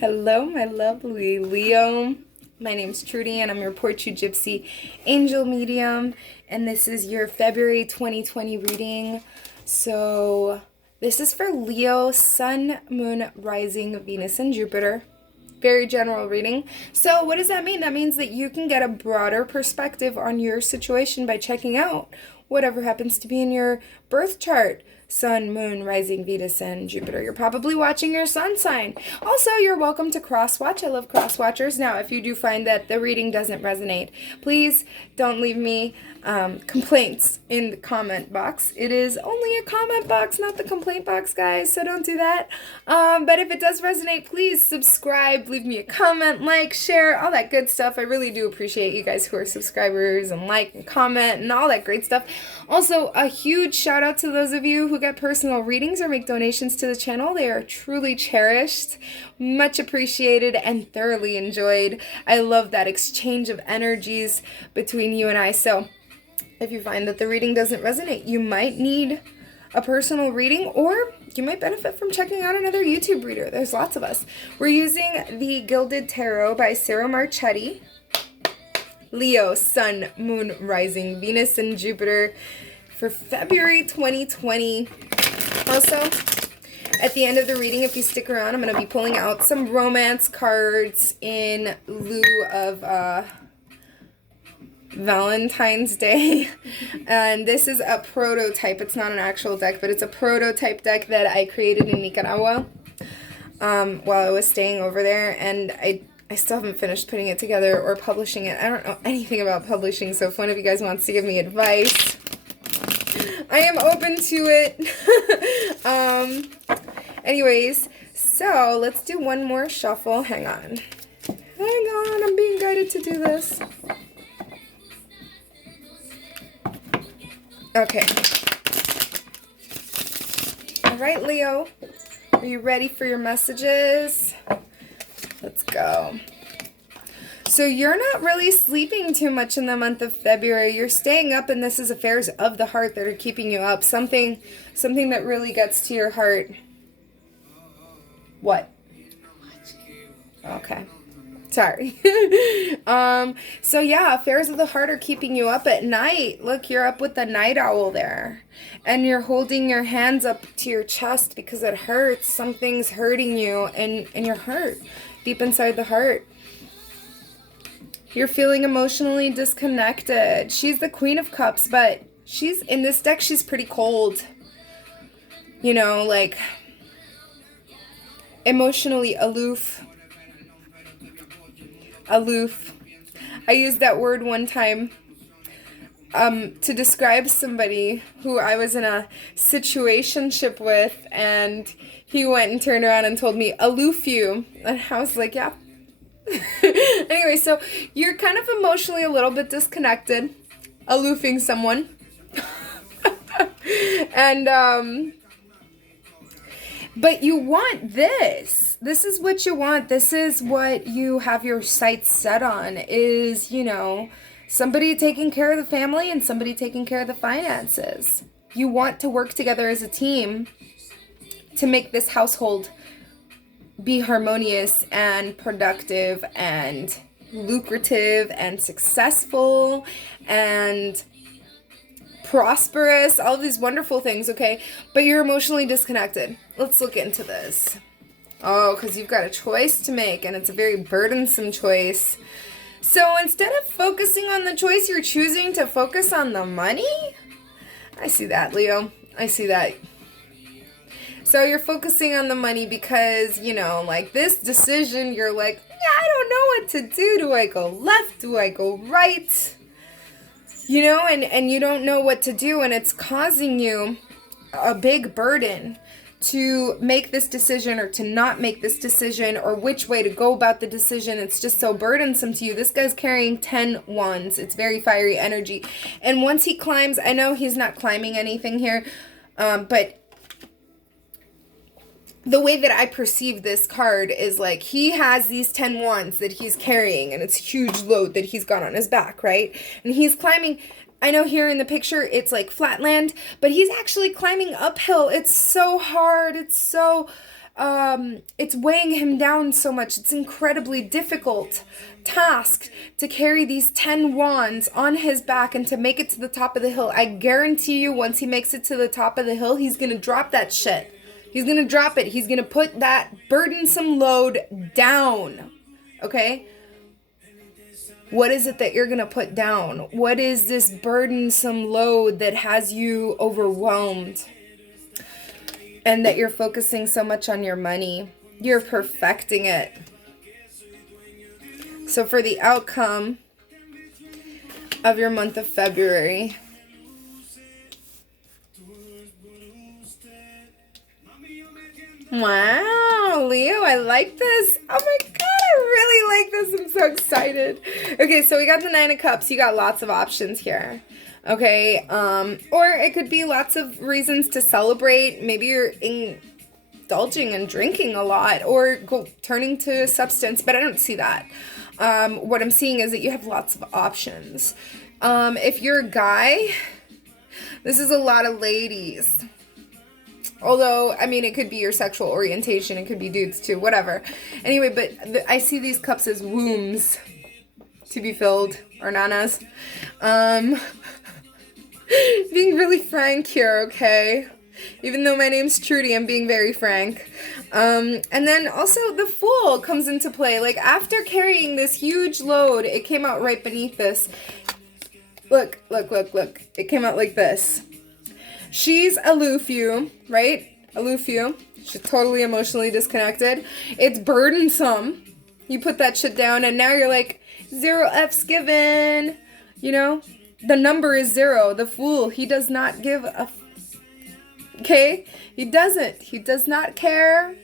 Hello, my lovely Leo. My name's Trudy, and I'm your Portu Gypsy Angel Medium, and this is your February 2020 reading. So, this is for Leo, Sun, Moon, Rising, Venus, and Jupiter. Very general reading. So, what does that mean? That means that you can get a broader perspective on your situation by checking out whatever happens to be in your birth chart. Sun, Moon, Rising, Venus, and Jupiter. You're probably watching your sun sign. Also, you're welcome to cross-watch. I love cross-watchers. Now, if you do find that the reading doesn't resonate, please don't leave me complaints in the comment box. It is only a comment box, not the complaint box, guys, so don't do that. But if it does resonate, please subscribe, leave me a comment, like, share, all that good stuff. I really do appreciate you guys who are subscribers and like and comment and all that great stuff. Also, a huge shout out to those of you who get personal readings or make donations to the channel. They are truly cherished, much appreciated, and thoroughly enjoyed. I love that exchange of energies between you and I. So if you find that the reading doesn't resonate, you might need a personal reading, or you might benefit from checking out another YouTube reader. There's lots of us. We're using the Gilded Tarot by Sarah Marchetti. Leo, Sun, Moon, Rising, Venus, and Jupiter for February 2020. Also, at the end of the reading, if you stick around, I'm going to be pulling out some romance cards in lieu of Valentine's Day. And this is a prototype. It's not an actual deck, but it's a prototype deck that I created in Nicaragua while I was staying over there. And I still haven't finished putting it together or publishing it. I don't know anything about publishing, so if one of you guys wants to give me advice, I am open to it. Anyways, so let's do one more shuffle. Hang on, I'm being guided to do this. Okay. All right, Leo, are you ready for your messages? Let's go. So you're not really sleeping too much in the month of February. You're staying up, and this is affairs of the heart that are keeping you up. Something that really gets to your heart. What? Okay. Sorry. So yeah, affairs of the heart are keeping you up at night. Look, you're up with the night owl there. And you're holding your hands up to your chest because it hurts. Something's hurting you, and you're hurt deep inside the heart. You're feeling emotionally disconnected. She's the Queen of Cups, but she's in this deck, she's pretty cold. You know, like emotionally aloof. Aloof. I used that word one time to describe somebody who I was in a situationship with, and he went and turned around and told me, aloof you. And I was like, yeah. Anyway, so you're kind of emotionally a little bit disconnected, aloofing someone. And, but you want this. This is what you want. This is what you have your sights set on, is, you know, somebody taking care of the family and somebody taking care of the finances. You want to work together as a team to make this household be harmonious and productive and lucrative and successful and prosperous, all of these wonderful things, okay? But you're emotionally disconnected. Let's look into this. Oh, because you've got a choice to make, and it's a very burdensome choice. So instead of focusing on the choice, you're choosing to focus on the money? I see that, Leo. I see that. So you're focusing on the money because, you know, like this decision, you're like, yeah, I don't know what to do. Do I go left? Do I go right? You know, and you don't know what to do, and it's causing you a big burden to make this decision or to not make this decision, or which way to go about the decision. It's just so burdensome to you. This guy's carrying 10 wands. It's very fiery energy. And once he climbs, I know he's not climbing anything here, but the way that I perceive this card is like he has these 10 wands that he's carrying, and it's a huge load that he's got on his back, right? And he's climbing. I know here in the picture it's like flat land, but he's actually climbing uphill. It's so hard. It's so it's weighing him down so much. It's incredibly difficult task to carry these 10 wands on his back and to make it to the top of the hill. I guarantee you, once he makes it to the top of the hill, he's going to drop that shit. He's going to drop it. He's going to put that burdensome load down. Okay? What is it that you're going to put down? What is this burdensome load that has you overwhelmed? And that you're focusing so much on your money. You're perfecting it. So for the outcome of your month of February, wow, Leo, I like this. Oh my God, I really like this. I'm so excited. Okay, so we got the 9 of Cups. You got lots of options here. Okay, or it could be lots of reasons to celebrate. Maybe you're indulging and drinking a lot or turning to substance, but I don't see that. What I'm seeing is that you have lots of options. If you're a guy, this is a lot of ladies. Although, I mean, it could be your sexual orientation. It could be dudes too, whatever. Anyway, but I see these cups as wombs to be filled, or nanas. Being really frank here, okay? Even though my name's Trudy, I'm being very frank. And then also the Fool comes into play. Like, after carrying this huge load, it came out right beneath this. Look. It came out like this. She's aloof you, right? Aloof you. She's totally emotionally disconnected. It's burdensome. You put that shit down, and now you're like, 0 F's given. You know? The number is 0. The Fool, he does not give a... Okay? He doesn't. He does not care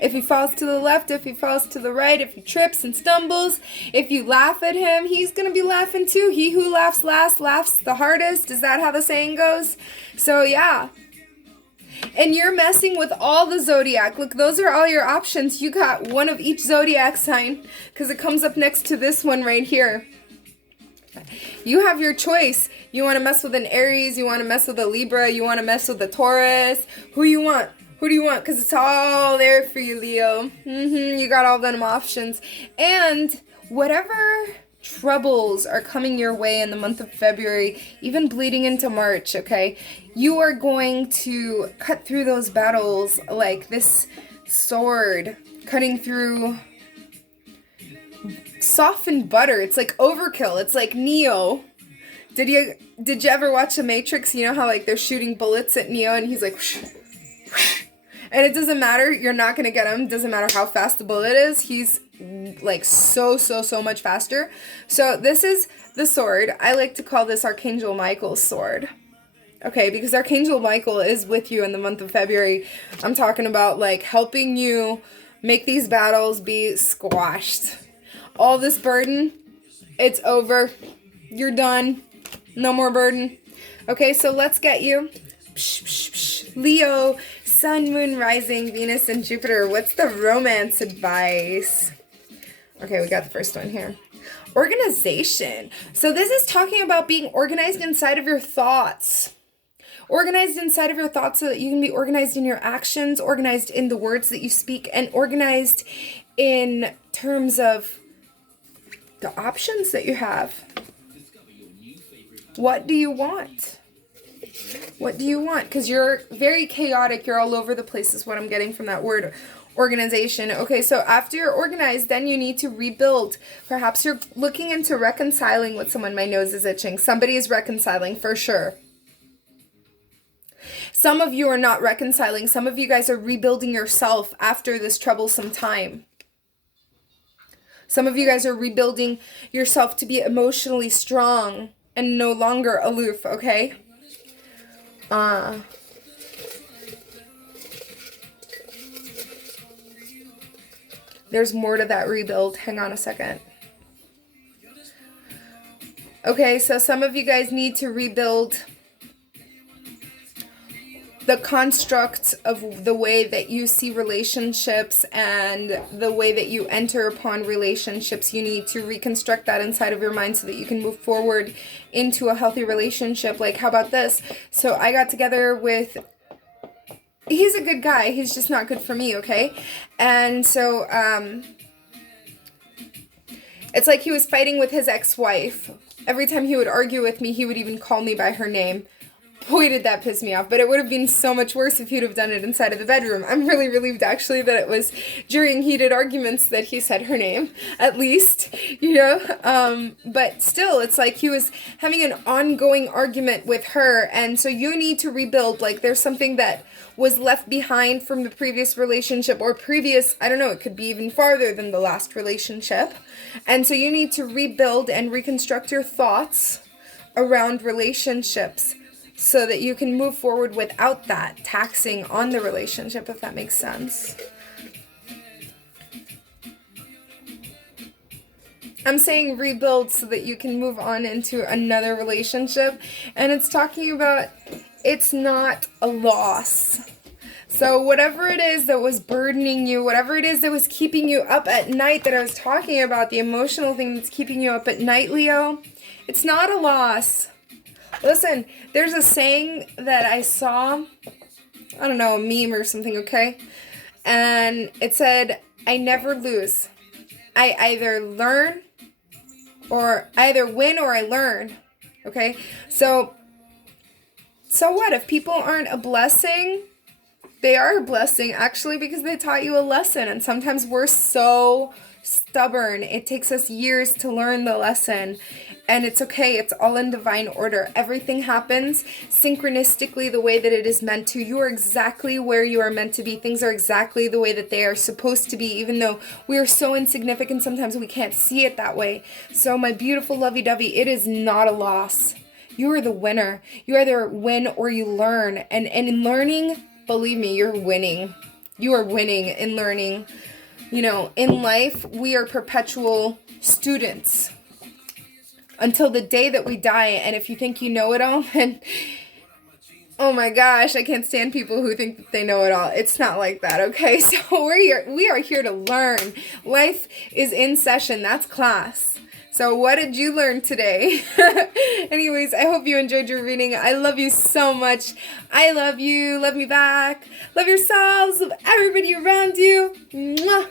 if he falls to the left, if he falls to the right, if he trips and stumbles. If you laugh at him, he's going to be laughing too. He who laughs last laughs the hardest. Is that how the saying goes? So, yeah. And you're messing with all the zodiac. Look, those are all your options. You got one of each zodiac sign because it comes up next to this one right here. You have your choice. You want to mess with an Aries, you want to mess with a Libra, you want to mess with a Taurus. Who you want? Who do you want? Because it's all there for you, Leo. You got all them options. And whatever troubles are coming your way in the month of February, even bleeding into March, okay? You are going to cut through those battles like this sword cutting through softened butter. It's like overkill. It's like Neo. Did you ever watch The Matrix? You know how like they're shooting bullets at Neo and he's like whoosh, whoosh. And it doesn't matter. You're not going to get him. Doesn't matter how fast the bullet is. He's like so much faster. So this is the sword. I like to call this Archangel Michael's sword. Okay, because Archangel Michael is with you in the month of February. I'm talking about like helping you make these battles be squashed. All this burden, it's over. You're done. No more burden. Okay, so let's get you. Leo, Sun, Moon, Rising, Venus, and Jupiter. What's the romance advice? Okay, we got the first one here. Organization. So this is talking about being organized inside of your thoughts. Organized inside of your thoughts so that you can be organized in your actions, organized in the words that you speak, and organized in terms of the options that you have. What do you want? What do you want? Because you're very chaotic. You're all over the place is what I'm getting from that word, organization. Okay, so after you're organized, then you need to rebuild. Perhaps you're looking into reconciling with someone. My nose is itching. Somebody is reconciling for sure. Some of you are not reconciling. Some of you guys are rebuilding yourself after this troublesome time. Some of you guys are rebuilding yourself to be emotionally strong and no longer aloof, okay? There's more to that rebuild. Hang on a second. Okay, so some of you guys need to rebuild the construct of the way that you see relationships and the way that you enter upon relationships. You need to reconstruct that inside of your mind so that you can move forward into a healthy relationship. Like, how about this? So I got together with he's a good guy. He's just not good for me, okay? And so, it's like he was fighting with his ex-wife. Every time he would argue with me, he would even call me by her name. Boy, did that piss me off. But it would have been so much worse if he'd have done it inside of the bedroom. I'm really relieved, actually, that it was during heated arguments that he said her name, at least, you know? But still, it's like he was having an ongoing argument with her, and so you need to rebuild. Like, there's something that was left behind from the previous relationship, or previous, I don't know, it could be even farther than the last relationship. And so you need to rebuild and reconstruct your thoughts around relationships, so that you can move forward without that taxing on the relationship, if that makes sense. I'm saying rebuild so that you can move on into another relationship. And it's talking about it's not a loss. So whatever it is that was burdening you, whatever it is that was keeping you up at night that I was talking about, the emotional thing that's keeping you up at night, Leo, it's not a loss. Listen, there's a saying that I saw, I don't know, a meme or something, okay? And it said, I never lose. I either learn, or I either win or I learn, okay? So what? If people aren't a blessing, they are a blessing, actually, because they taught you a lesson. And sometimes we're so stubborn. It takes us years to learn the lesson. And it's okay. It's all in divine order. Everything happens synchronistically the way that it is meant to. You are exactly where you are meant to be. Things are exactly the way that they are supposed to be, even though we are so insignificant, sometimes we can't see it that way. So my beautiful lovey-dovey, it is not a loss. You are the winner. You either win or you learn. And in learning, believe me, you're winning. You are winning in learning. You know, in life, we are perpetual students until the day that we die. And if you think you know it all, then, oh my gosh, I can't stand people who think that they know it all. It's not like that, okay? So we are here to learn. Life is in session. That's class. So what did you learn today? Anyways, I hope you enjoyed your reading. I love you so much. I love you. Love me back. Love yourselves. Love everybody around you. Mwah.